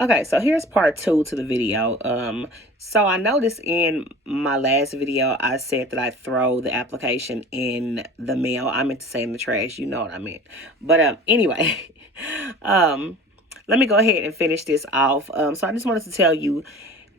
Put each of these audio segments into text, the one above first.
Okay, so here's part two to the video. So I noticed in my last video, I said that I throw the application in the mail. I meant to say in the trash. You know what I meant. But anyway, um, let me go ahead and finish this off. So I just wanted to tell you,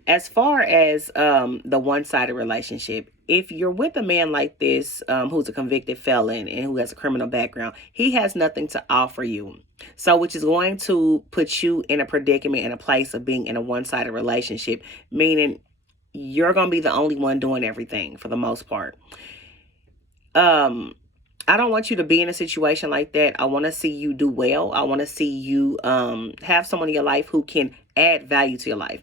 as far as the one-sided relationship, if you're with a man like this, who's a convicted felon and who has a criminal background, he has nothing to offer you. So which is going to put you in a predicament, in a place of being in a one-sided relationship, meaning you're going to be the only one doing everything for the most part. um I don't want you to be in a situation like that. I want to see you do well. I want to see you have someone in your life who can add value to your life.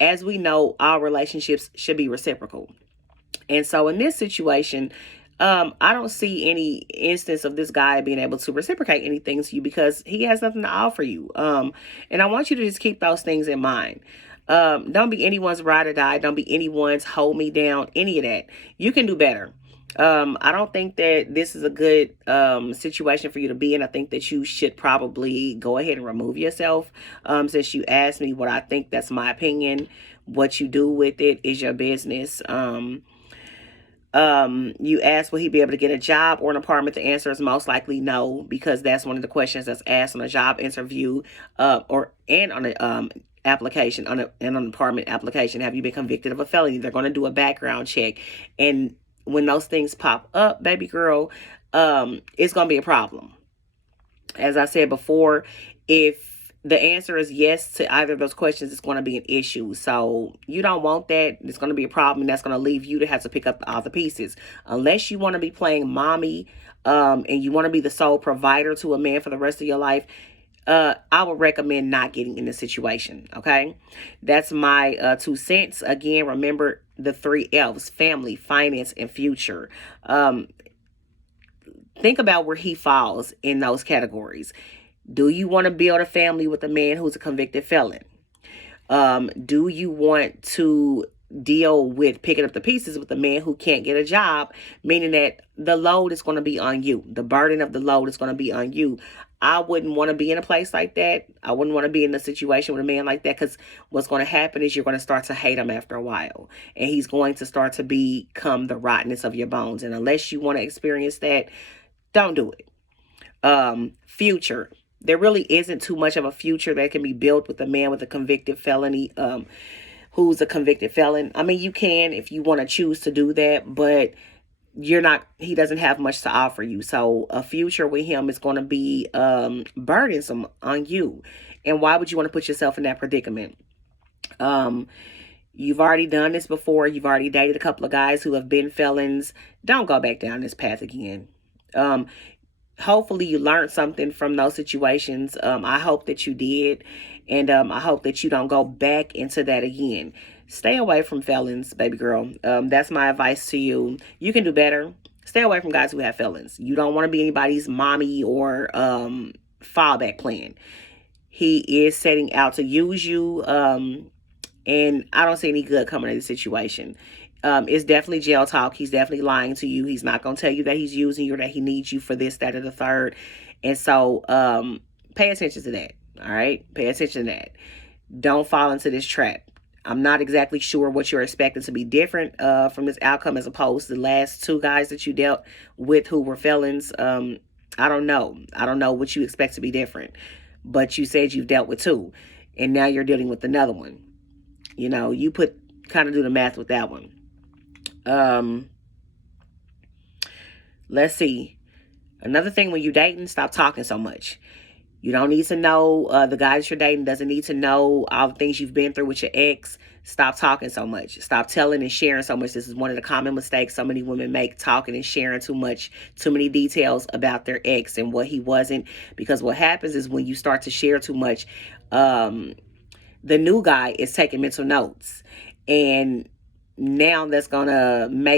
As we know, our relationships should be reciprocal. And so in this situation, I don't see any instance of this guy being able to reciprocate anything to you because he has nothing to offer you. And I want you to just keep those things in mind. Don't be anyone's ride or die. Don't be anyone's hold me down, any of that. You can do better. I don't think that this is a good situation for you to be in. I think that you should probably go ahead and remove yourself. Since you asked me what I think, that's my opinion. What you do with it is your business. You asked, will he be able to get a job or an apartment? The answer is most likely no, because that's one of the questions that's asked on a job interview, and on a application, and on an apartment application. Have you been convicted of a felony? They're going to do a background check, and when those things pop up, baby girl, it's going to be a problem. As I said before, if the answer is yes to either of those questions, it's going to be an issue. So you don't want that. It's going to be a problem, and that's going to leave you to have to pick up all the pieces. Unless you want to be playing mommy, and you want to be the sole provider to a man for the rest of your life, I would recommend not getting in this situation. Okay, that's my 2 cents. Again, remember the 3 F's: family, finance, and future. Think about where he falls in those categories. Do you want to build a family with a man who's a convicted felon? Do you want to deal with picking up the pieces with a man who can't get a job, meaning that the load is going to be on you? The burden of the load is going to be on you. I wouldn't want to be in a place like that. I wouldn't want to be in a situation with a man like that, because what's going to happen is you're going to start to hate him after a while, and he's going to start to become the rottenness of your bones. And unless you want to experience that, don't do it. Future. There really isn't too much of a future that can be built with a man with a convicted felony, who's a convicted felon. I mean, you can if you want to choose to do that, but he doesn't have much to offer you. So a future with him is going to be burdensome on you. And why would you want to put yourself in that predicament? You've already done this before. You've already dated a couple of guys who have been felons. Don't go back down this path again. Hopefully you learned something from those situations. I hope that you did. And I hope that you don't go back into that again. Stay away from felons, baby girl. That's my advice to you. You can do better. Stay away from guys who have felons. You don't want to be anybody's mommy or fallback plan. He is setting out to use you. And I don't see any good coming of the situation. It's definitely jail talk. He's definitely lying to you. He's not going to tell you that he's using you or that he needs you for this, that, or the third. And so pay attention to that. All right? Pay attention to that. Don't fall into this trap. I'm not exactly sure what you're expecting to be different from this outcome as opposed to the last 2 guys that you dealt with who were felons. I don't know. I don't know what you expect to be different. But you said you've dealt with 2. And now you're dealing with another one. You know, you kind of do the math with that one. Let's see. Another thing, when you're dating, stop talking so much. You don't need to know, the guy that you're dating doesn't need to know all the things you've been through with your ex. Stop talking so much. Stop telling and sharing so much. This is one of the common mistakes so many women make, talking and sharing too much, too many details about their ex and what he wasn't. Because what happens is when you start to share too much, the new guy is taking mental notes. And now that's going to make